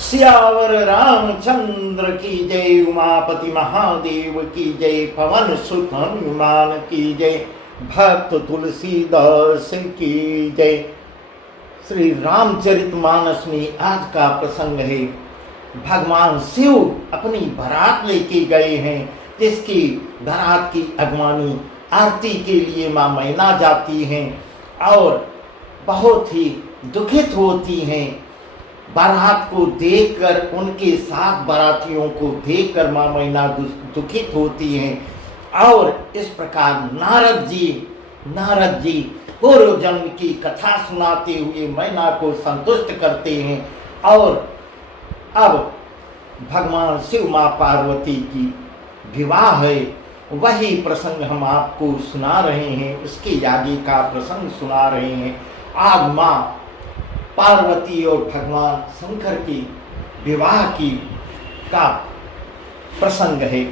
सियावर रामचंद्र की जय। उमापति महादेव की जय। पवन सुत हनुमान की जय। भक्त तुलसीदास की जय। श्री रामचरितमानस में आज का प्रसंग है। भगवान शिव अपनी बारात लेके गए हैं, जिसकी बारात की अगवानी आरती के लिए माँ मैना जाती हैं और बहुत ही दुखित होती हैं। बारात को देखकर, उनके साथ बारातियों को देखकर माँ मैना दुखित होती हैं और इस प्रकार नारद जी पूर्व जन्म की कथा सुनाते हुए मैना को संतुष्ट करते हैं। और अब भगवान शिव माँ पार्वती की विवाह है, वही प्रसंग हम आपको सुना रहे हैं। उसके आगे का प्रसंग सुना रहे हैं। आज माँ पार्वती और भगवान शंकर की विवाह की का प्रसंग है,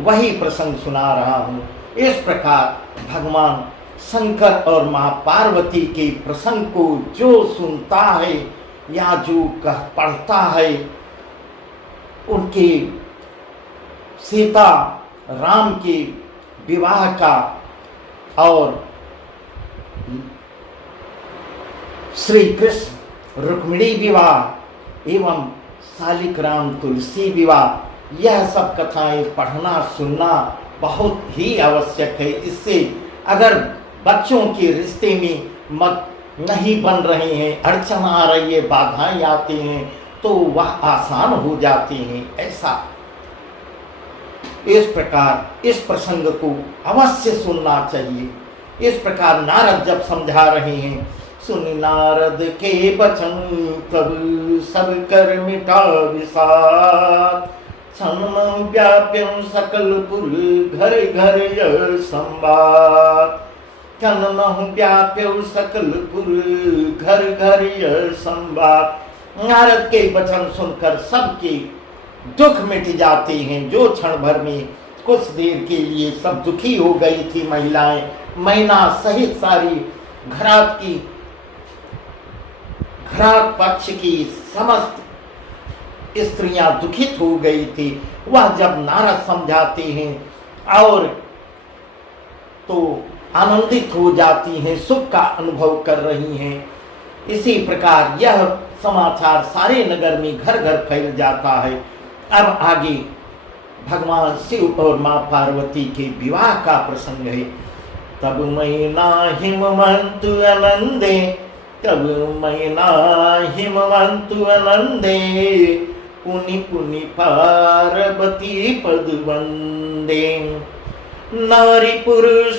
वही प्रसंग सुना रहा हूँ। इस प्रकार भगवान शंकर और माँ पार्वती के प्रसंग को जो सुनता है या जो पढ़ता है, उनके सीता राम के विवाह का और श्री कृष्ण रुक्मिणी विवाह एवं शालिग्राम तुलसी विवाह, यह सब कथाएं पढ़ना सुनना बहुत ही आवश्यक है। इससे अगर बच्चों के रिश्ते में मत नहीं बन रहे हैं, अड़चन आ रही है, बाधाएं आती हैं, तो वह आसान हो जाते हैं। ऐसा इस प्रकार इस प्रसंग को अवश्य सुनना चाहिए। इस प्रकार नारद जब समझा रहे हैं, सुन नारद के बचन तब सब कर मिटा विषाद। क्षण व्याप्यं सकलपुर घर घर यह संवाद। क्षण व्याप्यं सकलपुर घर घर यह संवाद। नारद के वचन सुनकर सबके दुख मिट जाते हैं। जो क्षण भर में कुछ देर के लिए सब दुखी हो गई थी महिलाएं, मैना सहित सारी घरात पक्ष की समस्त स्त्रियां दुखित हो गई थी। वह जब नारद समझाते हैं और तो आनंदित हो जाती हैं, सुख का अनुभव कर रही हैं। इसी प्रकार यह समाचार सारे नगर में घर घर फैल जाता है। अब आगे भगवान शिव और माँ पार्वती के विवाह का प्रसंग है। तब मैना हिमवंत आनंदे, तब मैना हिमवंत आनंदे, पुनि पुनि पार्वती पद वंदे। नारी पुरुष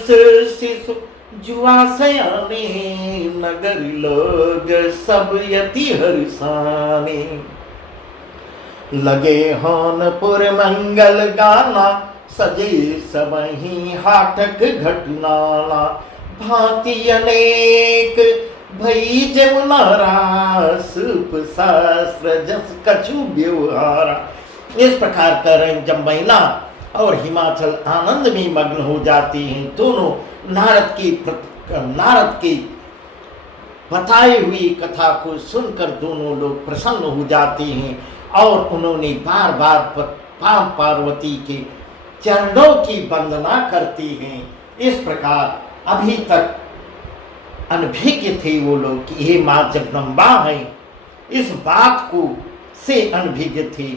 शिशु जुआ सयाने, नगर लोग सब यति हर्षाने। लगे होनपुर मंगल गाना, सजे सबही हाटक घटनाना। भांति अनेक भई जमुनारा, सूप शास्त्र जस कछु व्यवहारा। इस प्रकार करें जब महिला और हिमाचल आनंद में मग्न हो जाती हैं, दोनों नारद की बताई हुई कथा को सुनकर दोनों लोग प्रसन्न हो जाते हैं और उन्होंने बार बार पार्वती के चरणों की वंदना करती हैं। इस प्रकार अभी तक अनभिज्ञ थे वो लोग कि हे माँ जगदम्बा है, इस बात को से अनभिज्ञ थे।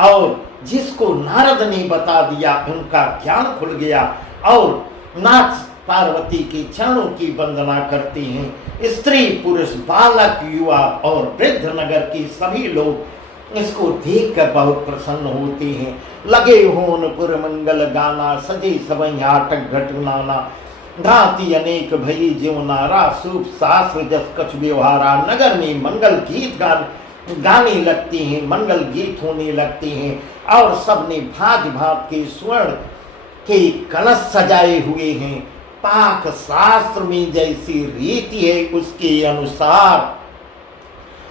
और जिसको नारद ने बता दिया, उनका ज्ञान खुल गया और नाच पार्वती के चरणों की वंदना करते हैं। स्त्री पुरुष बालक युवा और वृद्ध नगर के सभी लोग इसको देखकर बहुत प्रसन्न होते हैं। लगे होनपुर मंगल गाना, सजे सबई हाटक घटनाना। भांति अनेक भई जीवनारा, सूप शास्त्र जस कछु व्यवहारा। नगर में मंगल गीत गाने लगते हैं, मंगल गीत होने लगते हैं और सबने भांति भांति के स्वर्ण के कलश सजाए हुए हैं। पाक शास्त्र में जैसी रीति है उसके अनुसार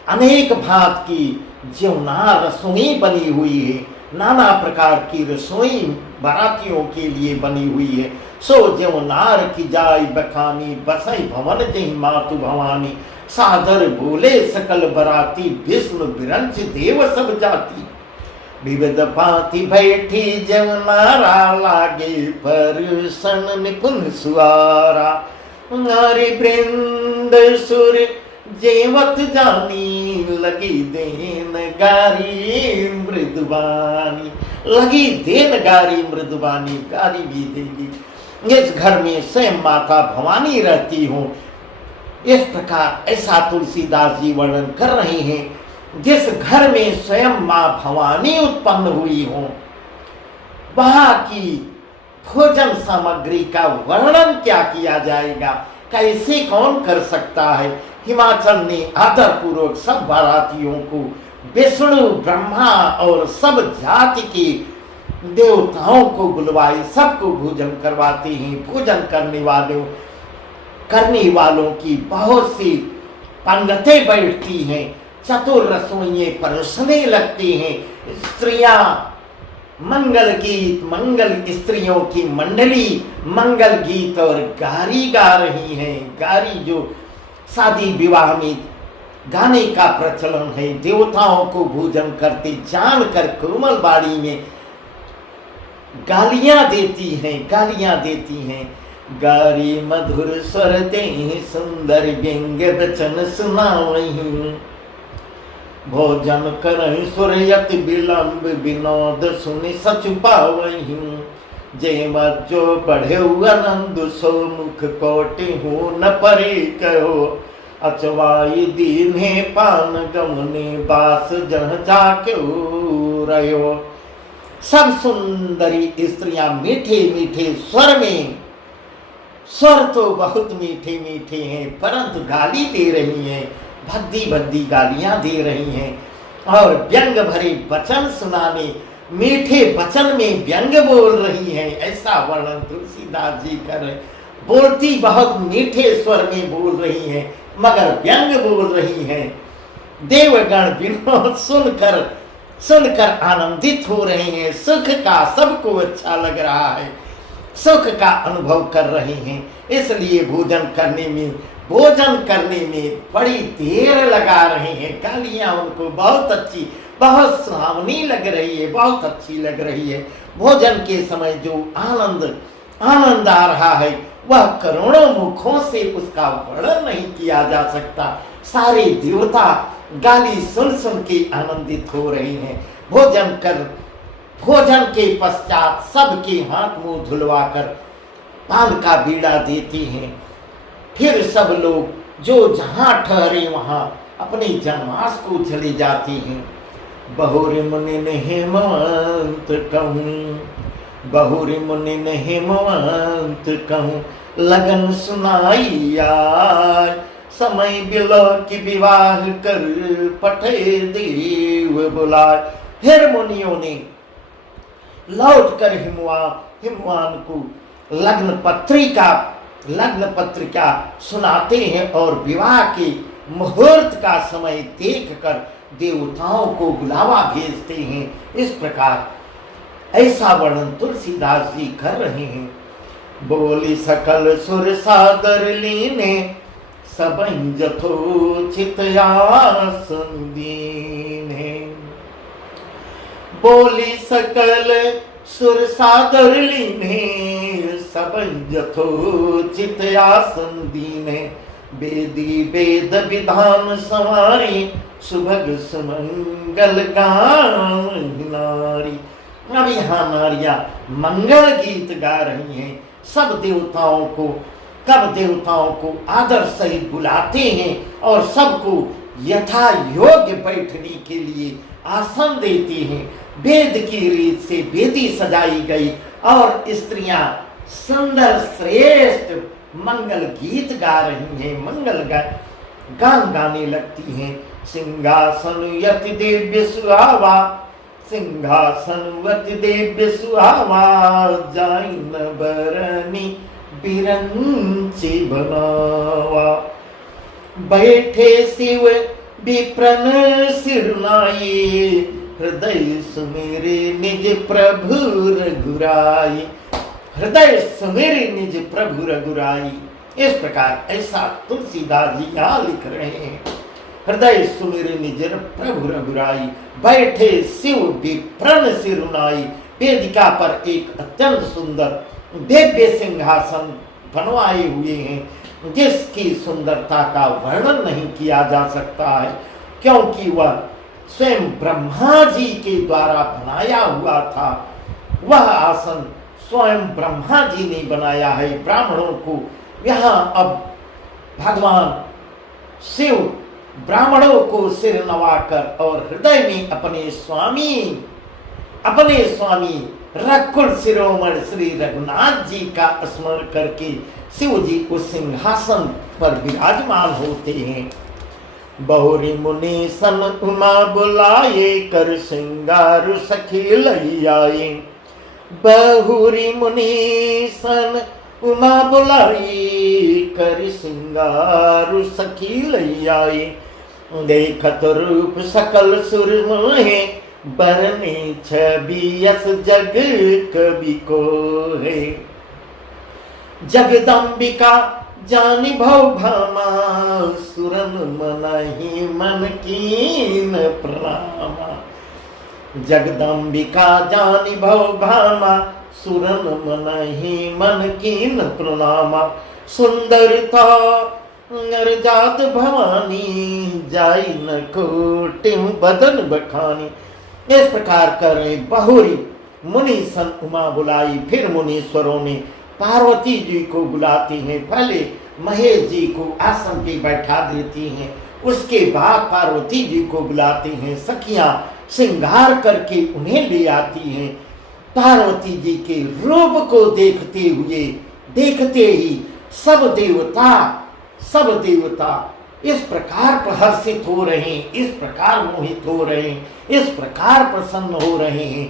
अनेक भांति की जीवनार रसोई बनी हुई है। नाना प्रकार की रसोई बारातियों के लिए बनी हुई है। सो ज्यों नार की जाय बखानी, बसई भवन जही मातु भवानी। सादर बोले सकल बराती, विष्णु बिरंच देव सब जाति। विविध पाति बैठी जब नारा, लागे परसन निपुण सुआरा। नारी वृंद सुर जेवत जानी, लगी देन गारी मृदुबानी। लगी देन गारी मृदुबानी, गारी भी देगी। इस घर में स्वयं माता भवानी रहती हूँ। इस प्रकार ऐसा तुलसीदास जी वर्णन कर रहे हैं। जिस घर में स्वयं माँ भवानी उत्पन्न हुई हो, वहां की भोजन सामग्री का वर्णन क्या किया जाएगा, कैसे कौन कर सकता है। हिमाचल ने आदर पूर्वक सब बारातियों को विष्णु ब्रह्मा और सब जाति के देवताओं को बुलवाए, सबको भोजन करवाते हैं। भोजन करने वालों की बहुत सी पंगतें बैठती हैं, चतुर रसोइये परोसने लगती हैं। स्त्रियां मंगल गीत, मंगल स्त्रियों की मंडली मंगल गीत और गारी गा रही हैं। गारी जो शादी विवाह में गाने का प्रचलन है। देवताओं को भोजन करते जानकर कोमल बाड़ी में गालियां देती हैं। गारी मधुर स्वर दे, सुंदर व्यंग्य वचन सुनावहीं। भोजन करहि सुरयति विलंब, विनोद सुनि सचु पावहीं। जय जो बढ़े आनंद, सो मुख कोटि हो न परे कहो। अचवाई दीन्हे पान गमने, बास जह जाके रहो। सब सुंदरी स्त्रियां मीठे मीठे स्वर में, स्वर तो बहुत मीठे मीठे हैं, परंतु गाली दे रही हैं, भद्दी भद्दी गालियां दे रही हैं और व्यंग भरे वचन सुनाने, मीठे वचन में व्यंग बोल रही हैं। ऐसा वर्णन तुलसीदास जी कर रहे। बोलती बहुत मीठे स्वर में बोल रही हैं, मगर व्यंग बोल रही हैं। देवगण विनोद सुनकर आनंदित हो रहे हैं। सुख का सबको अच्छा लग रहा है, सुख का अनुभव कर रहे हैं। इसलिए भोजन करने में बड़ी देर लगा रहे हैं। गालियां उनको बहुत अच्छी, बहुत सुहावनी लग रही है, बहुत अच्छी लग रही है। भोजन के समय जो आनंद आ रहा है, वह करोड़ों मुखों से उसका वर्णन नहीं किया जा सकता। सारे देवता गाली सुन सुन के आनंदित हो रहे हैं। भोजन के पश्चात सबके हाथ मुंह धुलवाकर पान का बीड़ा देती हैं। फिर सब लोग जो जहां ठहरे वहां अपने जनवास को चले जाते हैं। बहुरी मुनि ने हेमंत कहूँ, बहुरी मुनि ने हेमंत कहूँ, लगन सुनाई आय। समय बिलो की विवाह कर, पठे देव बुलाए। फिर मुनियों ने लौट कर हिमवान को लग्न पत्रिका सुनाते हैं और विवाह के मुहूर्त का समय देखकर देवताओं को बुलावा भेजते हैं। इस प्रकार ऐसा वर्णन तुलसीदास जी कर रहे हैं। बोली सकल सुर सादर लीने, सबं यथोचित आसन दीने। बोली सकल सुर सादर लीने, सबं यथोचित आसन दीने। वेदी वेद विधान संवारी, सुभग सुमंगल गावहीं नारी। अब यहाँ नारियां मंगल गीत गा रही हैं। सब देवताओं को आदर सहित बुलाते हैं और सबको यथा योग्य बैठने के लिए आसन देते हैं। वेद की रीत से वेदी सजाई गई और स्त्रियां सुंदर श्रेष्ठ मंगल गीत गा रही हैं, मंगल गान गाने लगती हैं। सिंहासन यति दिव्य सुहावा, सिंहासन दिव्य सुहावा, जाइन बरनी बिरंची बनावा। बैठे शिव विप्रन सिरनाई, हृदय सुमेरे निज प्रभु रघुराई, हृदय सुमेरे निज प्रभु रघुराई। इस प्रकार ऐसा तुलसीदास जी यहाँ लिख रहे हैं। हृदय सुमेरे निज प्रभु रघुराई, बैठे शिव विप्रण सिरुनाई। वेदिका पर एक अत्यंत सुंदर दिव्य सिंहासन बनवाए हुए हैं, जिसकी सुंदरता का वर्णन नहीं किया जा सकता है, क्योंकि वह स्वयं ब्रह्मा जी के द्वारा बनाया हुआ था। वह आसन स्वयं ब्रह्मा जी ने बनाया है ब्राह्मणों को। यहाँ अब भगवान शिव ब्राह्मणों को सिर नवाकर और हृदय में अपने स्वामी रघुकुल शिरोमणि श्री रघुनाथ जी का स्मरण करके शिव जी उस सिंहासन पर विराजमान होते हैं। बहुरी मुनि सन उमा बुलाए, कर श्रृंगार सखी लई आए। बहुरी मुनि सन उमा बुलाई, कर श्रृंगार सखी लई आए। देखत रूप सकल सुर मोहे, बरने छवि यस जग कवि को है। जगदम्बिका जानि भव भामा, सुरन मनहि मन कीन प्रणामा। जगदम्बिका जानि भव भामा, सुरन मनहि मन कीन प्रणामा। सुंदरता नर जात भवानी, जाई न कोटि बदन बखानी। इस प्रकार कर रहे बहुरी मुनि सन उमा बुलाई। फिर मुनीश्वरों ने पार्वती जी को बुलाती हैं। पहले महेश जी को आसन पे बैठा देती हैं, उसके बाद पार्वती जी को बुलाती हैं। सखियां श्रृंगार करके उन्हें ले आती हैं। पार्वती जी के रूप को देखते ही सब देवता इस प्रकार प्रहर्षित हो रहे हैं, इस प्रकार मोहित हो रहे हैं, इस प्रकार प्रसन्न हो रहे हैं।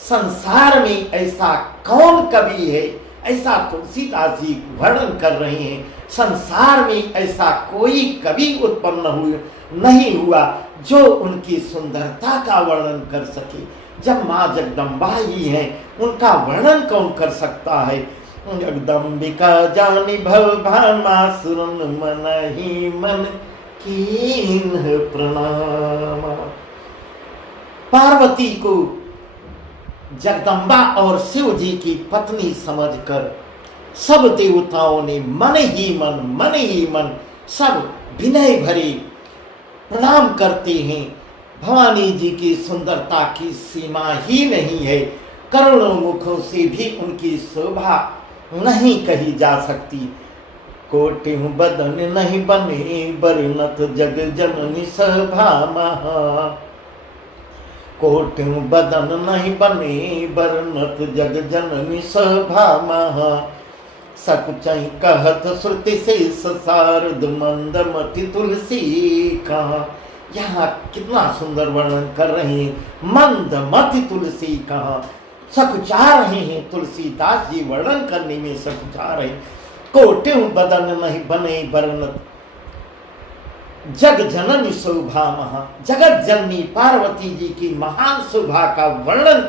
संसार में ऐसा कौन कवि है, ऐसा तुलसीदास जी वर्णन कर रहे हैं। संसार में ऐसा कोई कवि उत्पन्न नहीं हुआ जो उनकी सुंदरता का वर्णन कर सके। जब माँ जगदम्बा ही है, उनका वर्णन कौन कर सकता है। जगदम्बिका जानि भव भामा, सुरन मनहि मन कीन्ह प्रणामा। पार्वती को जगदम्बा और शिव जी की पत्नी समझकर सब देवताओं ने मन ही मन सब विनय भरे प्रणाम करते हैं। भवानी जी की सुंदरता की सीमा ही नहीं है। करोड़ों मुखों से भी उनकी शोभा नहीं कही जा सकती। कोटि बदन नहीं बने, बरनत जग जननी सभा महा। कोटि बदन नहीं बने, बरनत जग जननी सभा महा। सकुचई कहत श्रुति से सारद मंदमति तुलसी कहाँ। यहाँ कितना सुंदर वर्णन कर रहे हैं। मंदमति तुलसी कहाँ, सकुचा रहे हैं। तुलसीदास जी वर्णन करने में सकुचा रहे। कोटि बदन नहीं बने, बरनत जग जननी शोभा महा। जगत जननी पार्वती जी की महान शोभा का वर्णन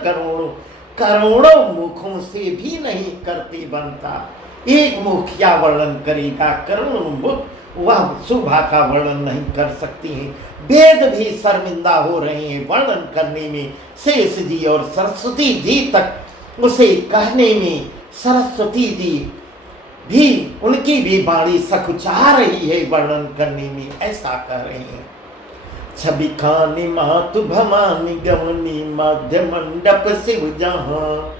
करोड़ों मुखों से भी नहीं करते बनता। एक मुख क्या वर्णन करेगा, करोड़ों मुख वह शोभा का वर्णन नहीं कर सकती हैं। वेद भी शर्मिंदा हो रहे हैं वर्णन करने में। शेष जी और सरस्वती जी तक उसे कहने में सरस्वती जी भी, उनकी भी वाणी सकुचा रही है वर्णन करने में। ऐसा कह रहे हैं। छवि खानी मातु भवानी गमनी, मध्य मंडप शिव जहाँ।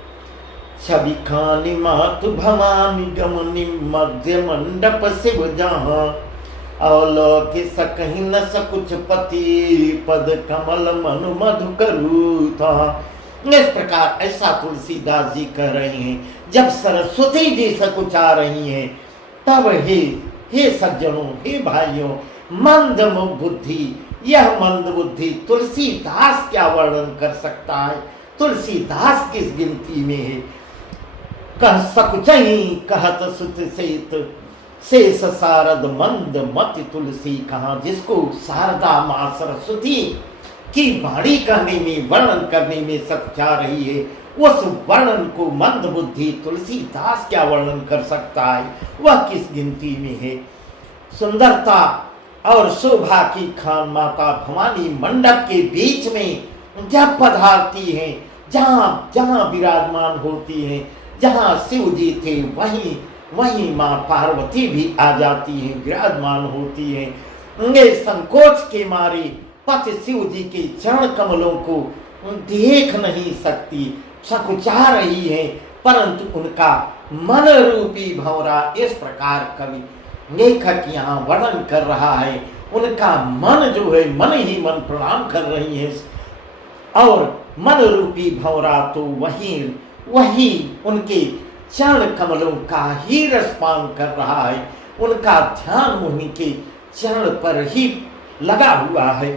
छवि खानी मातु भवानी गमनी, मध्य मंडप शिव जहाँ। अवलोकि सकहि न सकुच पति, पद कमल मनु मधु करू था। इस प्रकार ऐसा तुलसीदास जी कह रहे हैं। जब सरस्वती जी सकुचा रही हैं, तब हे सज्जनों, हे भाइयों, मंद बुद्धि, यह मंद बुद्धि तुलसीदास क्या वर्णन कर सकता है। तुलसीदास किस गिनती में है। कह सकुचई कहत सुत सेत, शेष शारद मंद मति तुलसी कहाँ। जिसको शारदा माँ सरस्वती की वाणी कहने में, वर्णन करने में सच जा रही है, उस वर्णन को मंद बुद्धि तुलसीदास क्या वर्णन कर सकता है? वह किस गिनती में है? सुंदरता और शोभा की खान माता भवानी मंडप के बीच में जब पधारती हैं, जहाँ जहाँ विराजमान होती हैं, जहाँ शिव जी थे वहीं वहीं माँ पार्वती भी आ जाती हैं, विराजमान होती हैं। ये संकोच के मारे पति शिव जी के चरण कमलों को देख नहीं सकती, सकुचा रही है, परंतु उनका मन रूपी भंवरा, इस प्रकार कवि लेखक यहाँ वर्णन कर रहा है। उनका मन जो है, मन ही मन प्रणाम कर रही है, और मन रूपी भंवरा तो वही वही उनके चरण कमलों का ही रसपान कर रहा है। उनका ध्यान उनके चरण पर ही लगा हुआ है।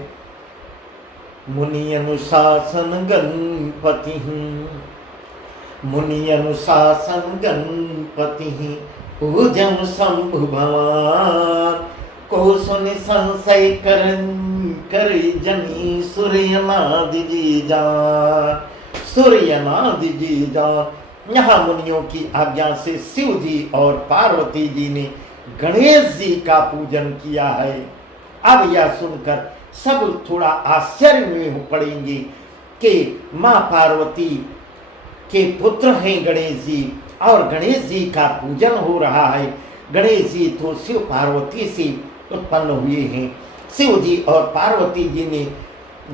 मुनि अनुशासन गणपति, मुनि अनुशासन गणपति, पूजम शंभु भगवान, को सुन संशय कर जनी सूर्यनादि जी जान, सूर्यनादि जी जान। यहाँ मुनियों की आज्ञा से शिव जी और पार्वती जी ने गणेश जी का पूजन किया है। अब यह सुनकर सब थोड़ा आश्चर्य में हो पड़ेंगे कि माँ पार्वती के पुत्र हैं गणेश जी, और गणेश जी का पूजन हो रहा है। गणेश जी तो शिव पार्वती से उत्पन्न हुए हैं। शिव जी और पार्वती जी ने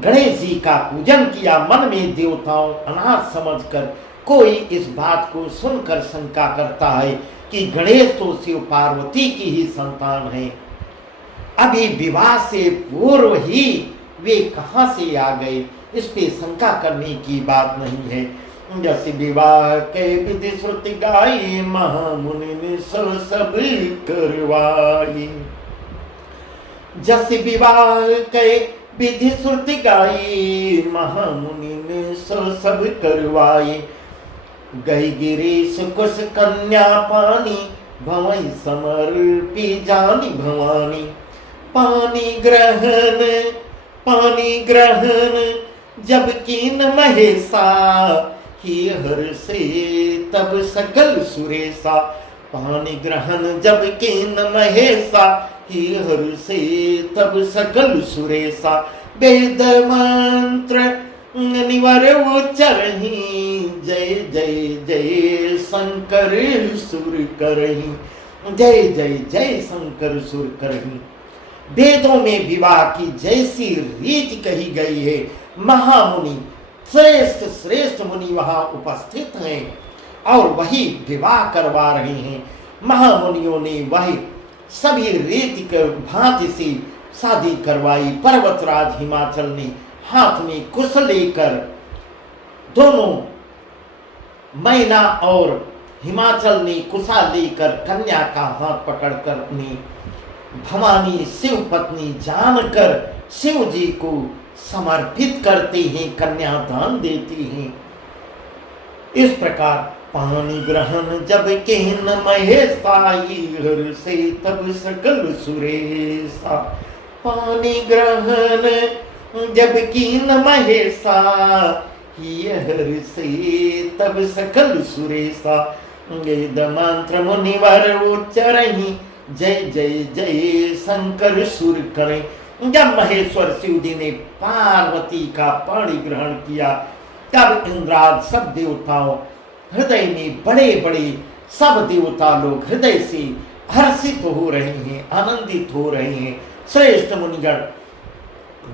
गणेश जी का पूजन किया। मन में देवताओं अनाथ समझकर कोई इस बात को सुनकर शंका करता है कि गणेश तो शिव पार्वती की ही संतान है, अभी विवाह से पूर्व ही वे कहां से आ गए, इस पे शंका करने की बात नहीं है। जस विवाह के विधि श्रुति गाई, महामुनि ने सब करवाई। जस विवाह के विधि श्रुति गाई, महामुनि ने सब करवाई। गई गिरीश कुश कन्या पानी, भवई समर्पी जानी भवानी। पानी ग्रहण जब कीन महेशा, ही हर से तब सकल सुरेशा। पानी ग्रहण जब कीन महेशा, ही हर से तब सकल सुरेशा। वेद मंत्र निवर उच्चरहि, जय जय जय शंकर सुर करहि, जय जय जय शंकर सुर करहि। वेदों में विवाह की जैसी रीत कही गई है, महामुनि श्रेष्ठ श्रेष्ठ मुनि वहां उपस्थित हैं और वही विवाह करवा रहे हैं। महामुनियों ने वही सभी रीति के भांति से शादी करवाई। पर्वतराज हिमाचल ने हाथ में कुश लेकर, दोनों मैना और हिमाचल ने कुशा लेकर कन्या का हाथ पकड़कर उन्हें भवानी शिव पत्नी जानकर शिव जी को समर्पित करते हैं, कन्यादान देते हैं। इस प्रकार पानी ग्रहण जब केन महेशाई, हर से तब सकल सुरेशा। पानी ग्रहण जब कीन महेशा, हर से तब सकल सुरेशा। वेद मंत्र मुनिवर उच्चरहि, जय जय जय शंकर सुर करें। जब महेश्वर शिव जी ने पार्वती का पाणी ग्रहण किया, तब इंद्राद सब देवताओं हृदय में बड़े बड़े सब देवता लोग हृदय से हर्षित हो रहे हैं, आनंदित हो रहे हैं। श्रेष्ठ मुनिगण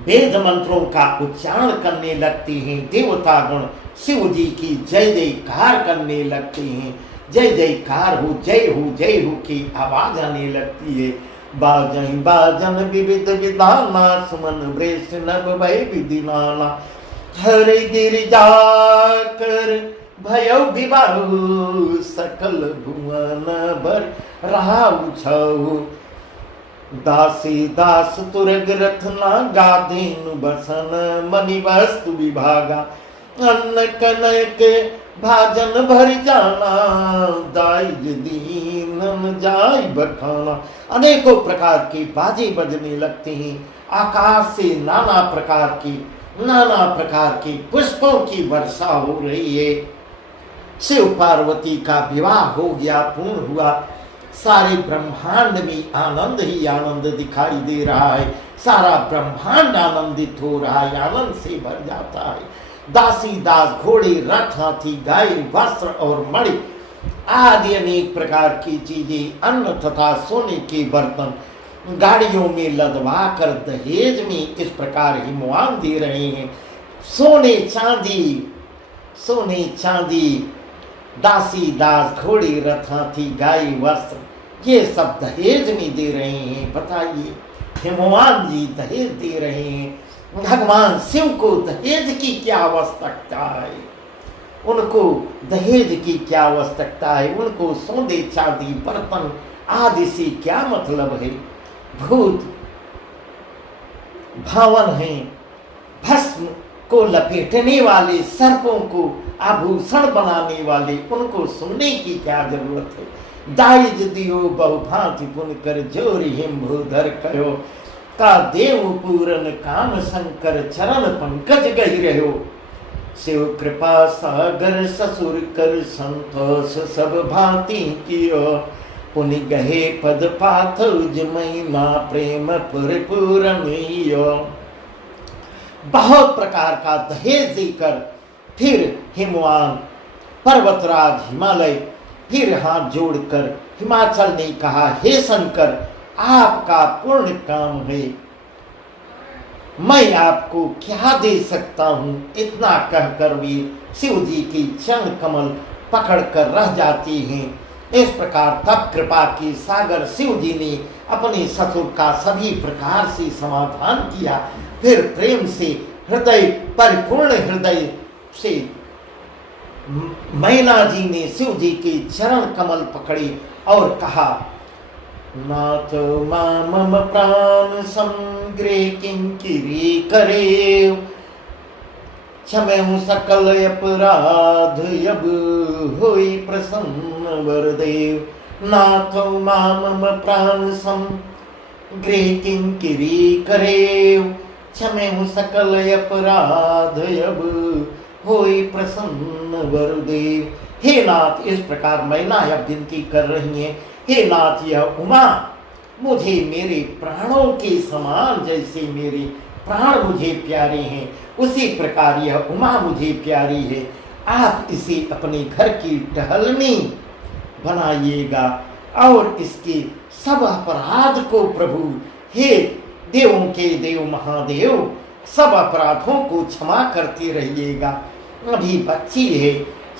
वेद मंत्रों का उच्चारण करने लगते हैं। देवतागण शिव जी की जय जयकार करने लगते हैं। जय जयकार हो, जय हो, जय हो की आवाज आने लगती है। बाजन बाजन विविध विधाना, सुमन वैष्णव भय विधि नाना। हर गिरिजा कर भयो विवाहु, सकल भुवन भर रहा उछाऊ। दासी दास तुरग रथना, गाधेनु बसन मणि वस्तु विभागा। अन्न कनक भाजन भर जाना, दाइज दीन जाय बखाना। अनेकों प्रकार के बाजे बजने लगते हैं। आकाश से नाना प्रकार की नाना प्रकार के पुष्पों की वर्षा हो रही है। शिव पार्वती का विवाह हो गया, पूर्ण हुआ। सारे ब्रह्मांड में आनंद ही आनंद दिखाई दे रहा है। सारा ब्रह्मांड आनंदित हो रहा है, आनंद से भर जाता है। दासी दास, घोड़े, रथ, हाथी, गाय, वस्त्र और मणि आदि अनेक प्रकार की चीजें, अन्न तथा सोने के बर्तन गाड़ियों में लदवा कर दहेज में इस प्रकार हिमवान दे रहे हैं। सोने चांदी, दासी दास, घोड़े, रथ, हाथी, गाय, वस्त्र, ये सब दहेज में दे रहे हैं। बताइए, हिमवान जी दहेज दे रहे हैं। भगवान शिव को दहेज की क्या आवश्यकता है? उनको दहेज की क्या आवश्यकता है? उनको सोने चांदी बर्तन आदि से क्या मतलब है? भूत भावन हैं, भस्म को लपेटने वाले, सर्पों को आभूषण बनाने वाले, उनको सुनने की क्या जरूरत है? दाइज दियो बहुभांति पुन कर जोर हिम भूधर कहो, का देव पूरन काम शंकर चरण पंकज गही रहो। शिव कृपा सागर ससुर कर संतोष सब भांति कियो, पुनि गहे पद पाथौज महिमा प्रेम पूरनियो। बहुत प्रकार का दहेज देकर फिर हिमवान पर्वतराज हिमालय फिर हाथ जोड़कर हिमाचल ने कहा, हे शंकर, आपका पूर्ण काम है, मैं आपको क्या दे सकता हूं? इतना कहकर वे शिव जी की चरण कमल पकड़कर रह जाती हैं। इस प्रकार तब कृपा की सागर शिव जी ने अपने ससुर का सभी प्रकार से समाधान किया। फिर प्रेम से हृदय, परिपूर्ण हृदय से मैना जी ने शिव जी के चरण कमल पकड़े और कहा, नाथ मम प्राण संग्रह किंकिरी करे, क्षमहु सकल अपराध अब होई प्रसन्न वरदेव। नाथ मम प्राण संग्रह किंकिरी करे, क्षमहु सकल अपराध अब होई प्रसन्न वरदेव। हे नाथ, इस प्रकार मैना अब विनती कर रही हैं, हे नाथ, यह उमा मुझे मेरे प्राणों के समान, जैसे मेरे प्राण मुझे प्यारे हैं उसी प्रकार यह उमा मुझे प्यारी है। आप इसे अपने घर की टहलनी बनाइएगा और इसके सब अपराध को प्रभु, हे देवों के देव महादेव, सब अपराधों को क्षमा करते रहिएगा। अभी बच्ची है,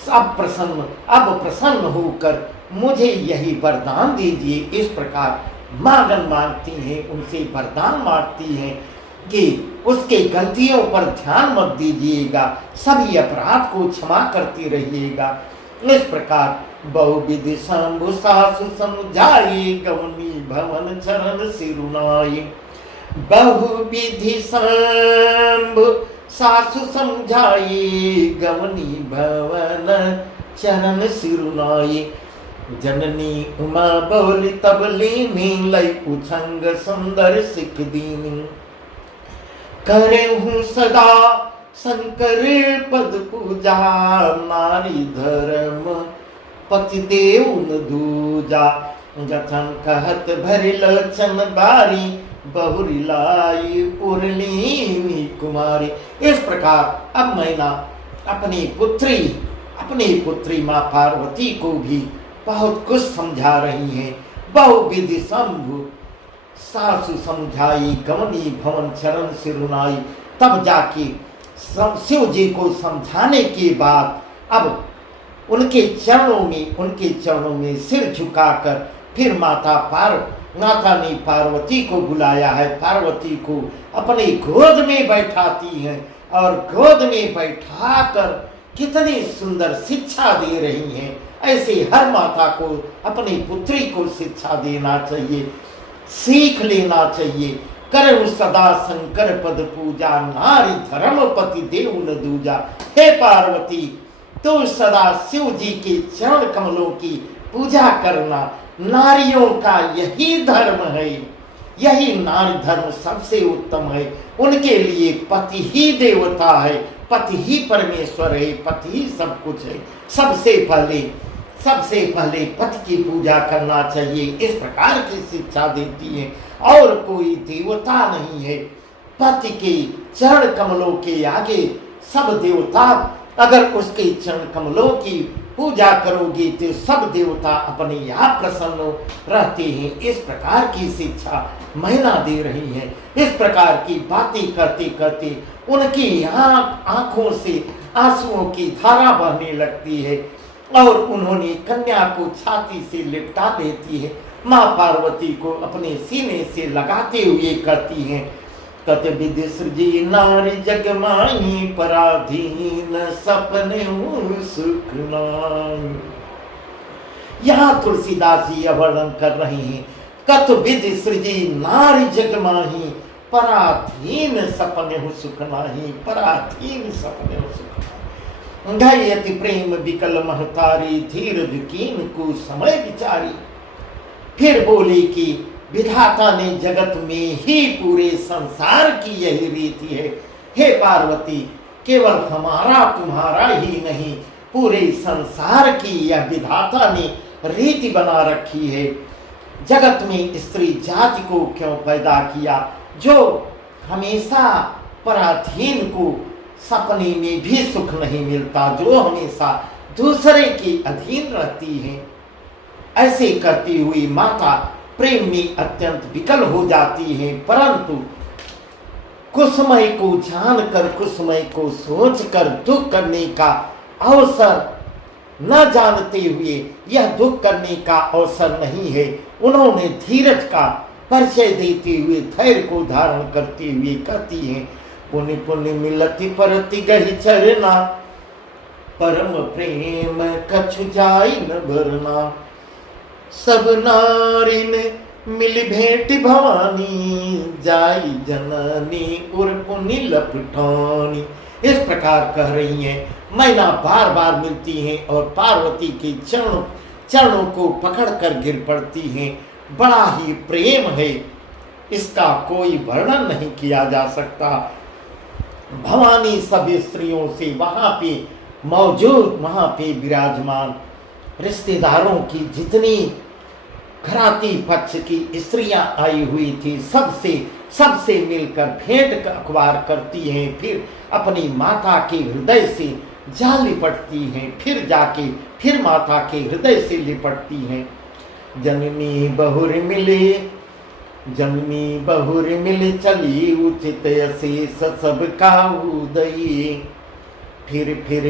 अब प्रसन्न होकर मुझे यही वरदान दीजिए। इस प्रकार मांगन मांगती हैं, उनसे वरदान मांगती हैं कि उसके गलतियों पर ध्यान मत दीजिएगा, सभी अपराध को क्षमा करते रहिएगा। इस प्रकार बहुविधि शंभु सासु समझाई, गवनी भवन चरण सिरुनाई। बहुविधि शंभु सासु समझाई, गवनी भवन चरण सिरुनाई। जननी उमा बोली तब लीनी, लई उछंग सुंदर सिख दीनी। करे हूँ सदा शंकर पद पूजा, नारी धर्म पति देव न दूजा। जथन कहत भरि लोचन बारी, बहुरी लाई उर्लिनी कुमारी। इस प्रकार अब मैना अपनी पुत्री माँ पार्वती को भी बहुत कुछ समझा रही हैं। बहुविधि शंभु सासु समझाई, गवनी भवन चरण सिरुनाई। तब जाके शिव जी को समझाने के बाद अब उनके चरणों में सिर झुकाकर फिर माता ने पार्वती को बुलाया है। पार्वती को अपनी गोद में बैठाती हैं और गोद में बैठाकर कितनी सुंदर शिक्षा दे रही हैं। ऐसे हर माता को अपनी पुत्री को शिक्षा देना चाहिए, सीख लेना चाहिए। करहु सदा शंकर पद पूजा, नारी धर्म पति देव न दूजा। हे पार्वती, तो सदा शिव जी के चरण कमलों की पूजा करना, नारियों का यही धर्म है। यही नारी धर्म सबसे उत्तम है। उनके लिए पति ही देवता है, पति ही परमेश्वर है, पति ही सब कुछ है। सबसे पहले पति की पूजा करना चाहिए, इस प्रकार की शिक्षा देती है। और कोई देवता नहीं है, पति के चरण कमलों के आगे सब देवता, अगर उसके चरण कमलों की पूजा करोगे तो सब देवता अपने आप प्रसन्न रहते हैं। इस प्रकार की शिक्षा महिला दे रही है। इस प्रकार की बातें करते करते उनकी आंखों से आंसुओं की धारा बहने लगती है और उन्होंने कन्या को छाती से लिपटा देती है। माँ पार्वती को अपने सीने से लगाते हुए करती हैं, कत विधि सृजी नारी जग माही, पराधीन सपने सुख नाई। यहाँ तुलसीदास जी वर्णन कर रहे हैं, कत विधि सृजी नारी जग माही, पराधीन सपने सुख नाही, पराधीन सपने सुख नाही। गयति प्रेम विकल महतारी, धीरज कीन को समय विचारी। फिर बोली कि विधाता ने जगत में ही पूरे संसार की यही रीति है। हे पार्वती, केवल हमारा तुम्हारा ही नहीं, पूरे संसार की यह विधाता ने रीति बना रखी है। जगत में स्त्री जाति को क्यों पैदा किया, जो हमेशा पराधीन को सपने में भी सुख नहीं मिलता, जो हमेशा दूसरे के अधीन रहती है। ऐसे करती हुई माता प्रेम में अत्यंत विकल हो जाती है, परंतु कुसुमय को जानकर, कुसुमय को सोचकर दुख करने का अवसर न जानते हुए, यह दुख करने का अवसर नहीं है। उन्होंने धीरज का परिचय देते हुए धैर्य को धारण करते हुए कहती है, पुण्य पुण्य मिलति परति गहि चरना, परम प्रेम कछु जाई न भरना। सब नारिन मिल भेंट भवानी, जाई जननी उर पुनि लपटानी। इस प्रकार कह रही हैं। मैना बार बार मिलती हैं और पार्वती के चरणों को पकड़कर गिर पड़ती हैं। बड़ा ही प्रेम है, इसका कोई वर्णन नहीं किया जा सकता। भवानी सभी स्त्रियों से वहां पे मौजूद, वहां पे विराजमान रिश्तेदारों की जितनी घराती पक्ष की स्त्रियां आई हुई थी, सबसे मिलकर भेंट अखबार करती हैं। फिर अपनी माता के हृदय से जा लिपटती हैं, फिर जाके फिर माता के हृदय से लिपटती हैं। जननी बहुर मिले चली, उचित अशेष सब का उदयी। फिर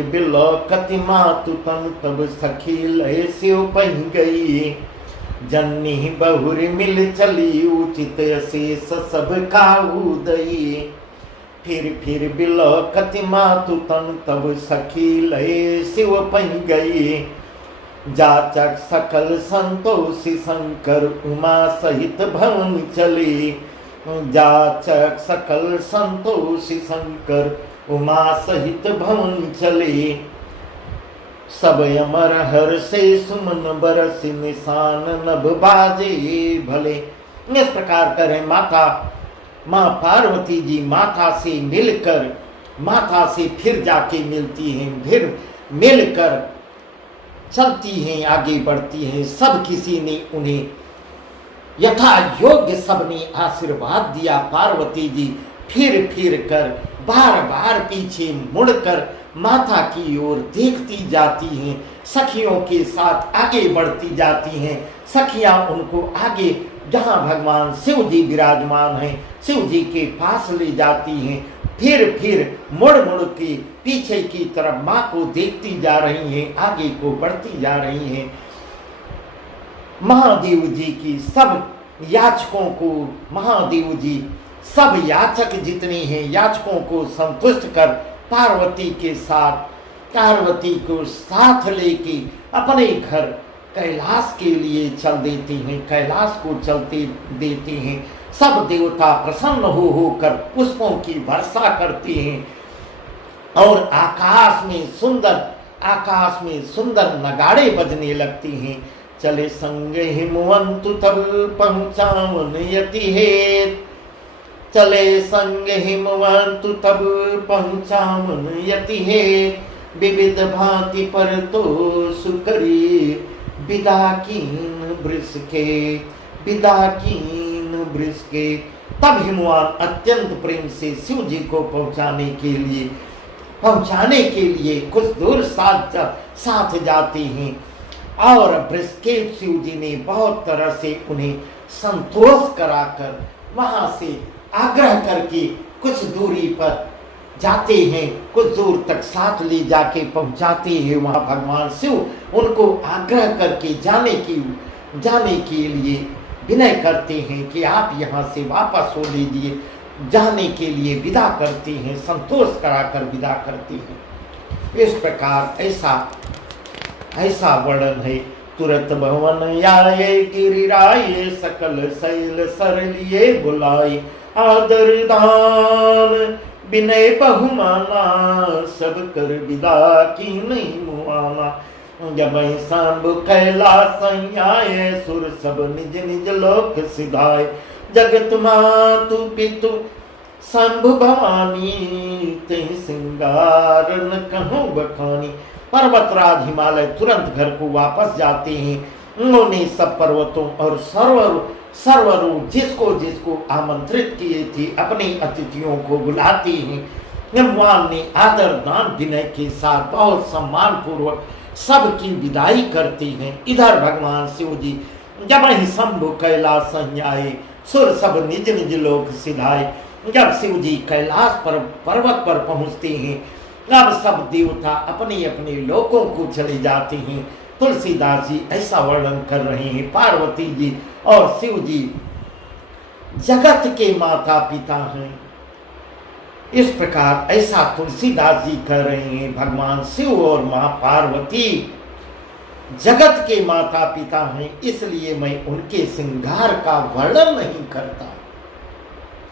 बिलो कति मातु तन, तब सखी लय से पह गई। जननी बहुर मिल चली, उचित अशेष सब का उदयी। फिर बिलो कति मातु तन, तब सखी लय शिव पह गई। जाचक सकल संतोषी शंकर, उमा सहित भवन चले। जाचक सकल संतोषी शंकर, उमा सहित भवन चले। सब अमर हर से सुमन बरस, निशान नभ बाजे भले। इस प्रकार करें माँ पार्वती जी माता से मिलकर, माता से फिर जाके मिलती हैं, फिर मिलकर चलती हैं, आगे बढ़ती हैं। सब किसी ने उन्हें यथा योग्य सबने आशीर्वाद दिया। पार्वती जी फिर कर बार बार पीछे मुड़कर माता की ओर देखती जाती हैं, सखियों के साथ आगे बढ़ती जाती हैं। सखियां उनको आगे जहां भगवान शिव जी विराजमान हैं, शिव जी के पास ले जाती हैं। फिर मुड़ के पीछे की तरफ माँ को देखती जा रही हैं, आगे को बढ़ती जा रही हैं। महादेव जी की सब याचकों को, महादेव जी सब याचक जितने हैं याचकों को संतुष्ट कर पार्वती को साथ लेके अपने घर कैलाश के लिए चल देते हैं, कैलाश को चलते देते हैं। सब देवता प्रसन्न होकर पुष्पों की वर्षा करते हैं और आकाश में सुंदर नगाड़े बजने लगते हैं। चले संग हिमवंतु तब पहुँचावन यति हेत। चले संग हिमवंतु तब पहुँचावन यति हेत। विविध भांति पर तो सुकरी विदा कीन वृष के, विदा कीन वृष के। तब हिमवान अत्यंत प्रेम से शिव जी को पहुंचाने के लिए कुछ दूर साथ जाते हैं। और बृहस्पति शिव जी ने बहुत तरह से उन्हें संतोष कराकर वहां से आग्रह करके कुछ दूरी पर जाते हैं, कुछ दूर तक साथ ले जाके पहुंचाते हैं। वहां भगवान शिव उनको आग्रह करके जाने के लिए विनय करते हैं कि आप यहाँ से वापस हो लीजिए। जाने के लिए विदा करते हैं, संतोष कराकर विदा करते हैं। इस प्रकार ऐसा वर्णन है। तुरत भवन आए गिरिराए, सकल शैल सर लिए बुलाए। आदर दान विनय बहुमाना, सब कर विदा की नहीं मुआना। जब सांब कैलास आए, सुर सब निज निज लोक सिधाए। जगत मातु पितु शंभु भवानी, ते सिंगार न कहूँ बखानी। पर्वतराज हिमालय तुरंत घर को वापस जाते हैं। उन्होंने सब पर्वतों और सर्वरों जिसको आमंत्रित किए थे अपने अतिथियों को बुलाते हैं। भगवान ने आदर दान विनय के साथ बहुत सम्मान पूर्वक सबकी विदाई करते हैं। इधर भगवान शिव जी जब ही शंभु कैलास आए, सुर सब निज निज लोक सिधाए। जब शिव जी कैलाश पर्वत पर पहुंचते हैं, अब सब देवता अपने अपने लोकों को चले जाते हैं। तुलसीदास जी ऐसा वर्णन कर रहे हैं। पार्वती जी और शिव जी जगत के माता पिता हैं। इस प्रकार ऐसा तुलसीदास जी कह रहे हैं। भगवान शिव और मां पार्वती जगत के माता पिता हैं, इसलिए मैं उनके श्रृंगार का वर्णन नहीं करता।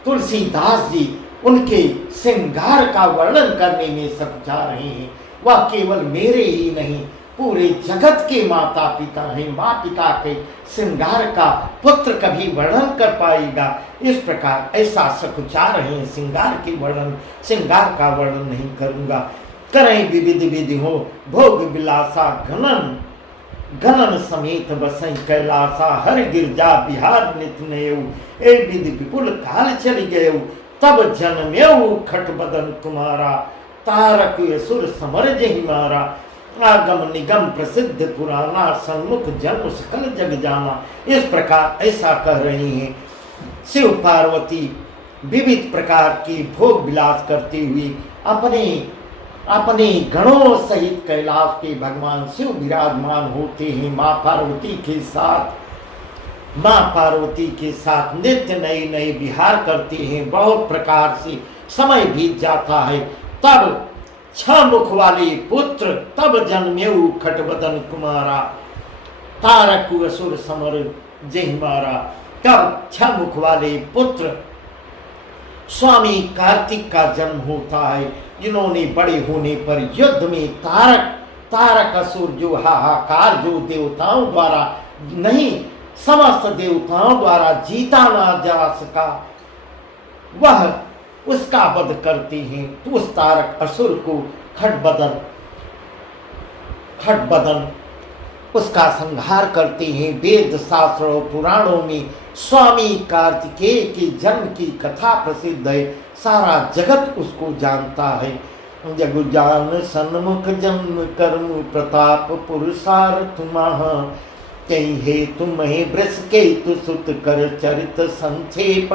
तुलसीदास जी उनके श्रृंगार का वर्णन करने में सकुचा रहे हैं। वह केवल मेरे ही नहीं, पूरे जगत के माता पिता हैं। माँ पिता के श्रृंगार का पुत्र कभी वर्णन कर पाएगा? इस प्रकार ऐसा सकुचा रहे हैं। श्रृंगार का वर्णन नहीं करूंगा। करें विविध विधि हो भोग विलासा, गणन समेत बसई कैलासा। हर गिरजा बिहार नित नयऊ, ए विधि विपुल काल चल गयऊ। तब जन्मेऊ खट बदन तुम्हारा, तारक असुर समर जहि मारा। आगम निगम प्रसिद्ध पुराना, सन्मुख जन्म सकल जग जाना। इस प्रकार ऐसा कह रही हैं। शिव पार्वती विविध प्रकार की भोग विलास करते हुए अपने गणों सहित कैलाश के भगवान शिव विराजमान होते हैं। माँ पार्वती के साथ नित्य नए नए विहार करते हैं। बहुत प्रकार से समय बीत जाता है। तब 6 मुख वाले पुत्र, तब जन्मेऊ खटबदन कुमारा। तारक असुर समर जहि मारा। तब 6 मुख वाले पुत्र स्वामी कार्तिक का जन्म होता है, जिन्होंने बड़े होने पर युद्ध में तारक असुर जो हाहाकार जो देवताओं द्वारा नहीं, समस्त देवताओं द्वारा जीता ना जा सका, वह उसका वध करते हैं। तो उस तारक असुर को खटबदन उसका संहार करते हैं। वेद शास्त्र और पुराणों में स्वामी कार्तिकेय के जन्म की कथा प्रसिद्ध है। सारा जगत उसको जानता है। जग जान सन्मुख जन्म कर्म प्रताप पुरुषार्थ महा। कहीं हे तुम्हें वृष के तु सुत कर चरित संक्षेप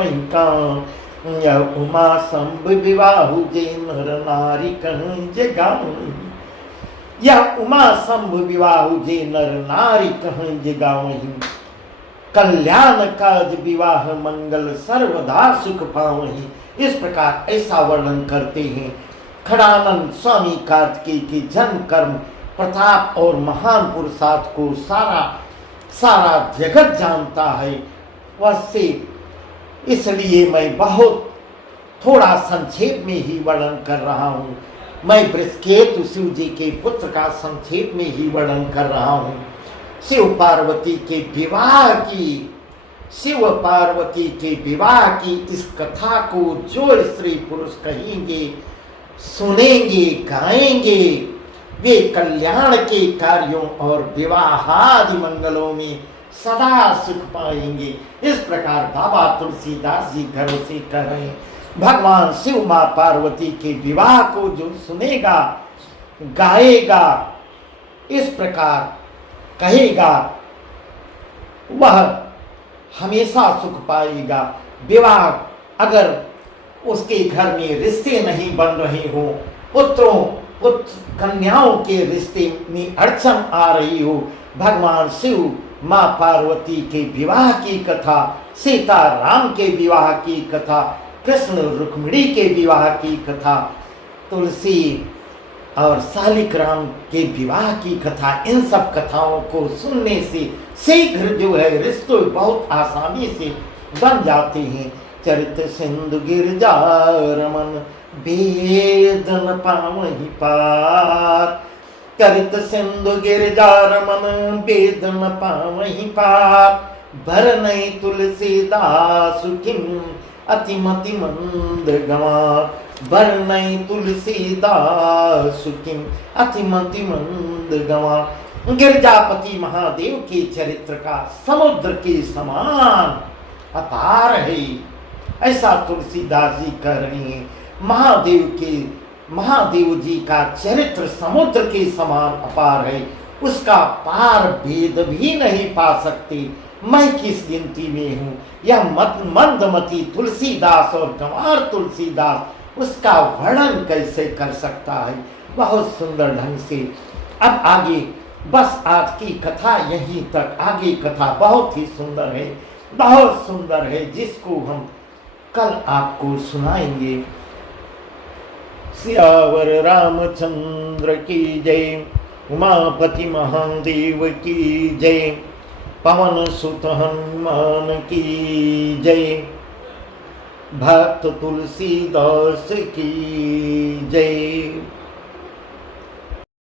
यह उमा संभ विवाहु जे नर नारी कहीं जगाऊं। यह उमा संभ विवाहु जे नर नारी कहीं जगाऊं। कल्याण काज विवाह मंगल सर्वदा सुख पावहीं। इस प्रकार ऐसा वर्णन करते हैं। खड़ानंद स्वामी कार्तिकेय के जन्म कर्म प्रताप और महान पुरुषार्थ को सारा जगत जानता है। वैसे इसलिए मैं बहुत थोड़ा संक्षेप में ही वर्णन कर रहा हूँ। मैं बृहस्पति शिव जी के पुत्र का संक्षेप में ही वर्णन कर रहा हूँ। शिव पार्वती के विवाह की, शिव पार्वती के विवाह की इस कथा को जो स्त्री पुरुष कहेंगे, सुनेंगे, गाएंगे, वे कल्याण के कार्यों और विवाहादि मंगलों में सदा सुख पाएंगे। इस प्रकार बाबा तुलसीदास जी घरों से कह रहे हैं, भगवान शिव मां पार्वती के विवाह को जो सुनेगा, गाएगा, इस प्रकार कहेगा, वह हमेशा सुख पाएगा। विवाह अगर उसके घर में रिश्ते नहीं बन रहे हो, पुत्रों पुत्र कन्याओं के रिश्ते में अड़चन आ रही हो, भगवान शिव मां पार्वती के विवाह की कथा, सीता राम के विवाह की कथा, कृष्ण रुक्मिणी के विवाह की कथा, तुलसी और शालिक राम के विवाह की कथा, इन सब कथाओं को सुनने से शीघ्र जो है रिश्ते बहुत आसानी से बन जाते हैं। चरित सिंधु गिरजा रमन वेदन पावहि पार, चरित सिंधु गिरजा रमन वेदन पावहि पार, भर नहीं तुलसीदास किम अतिमति मंद गंवार, भर नहीं तुलसीदास किम अतिमति मंद गंवार। गिरजापति महादेव के चरित्र का समुद्र के समान अपार है, ऐसा तुलसीदास जी कह रहे हैं। महादेव जी का चरित्र समुद्र के समान अपार है, उसका पार भेद भी नहीं पा सकते। मैं किस गिनती में हूँ, यह मंदमती तुलसीदास और गंवार तुलसीदास उसका वर्णन कैसे कर सकता है, बहुत सुंदर ढंग से। अब आगे बस आज की कथा यहीं तक, आगे कथा बहुत ही सुंदर है, बहुत सुंदर है, जिसको हम कल आपको सुनाएंगे। सियावर रामचंद्र की जय, उमापति महादेव की जय, पवन सुत हनुमान की जय, भक्त तुलसीदास की जय।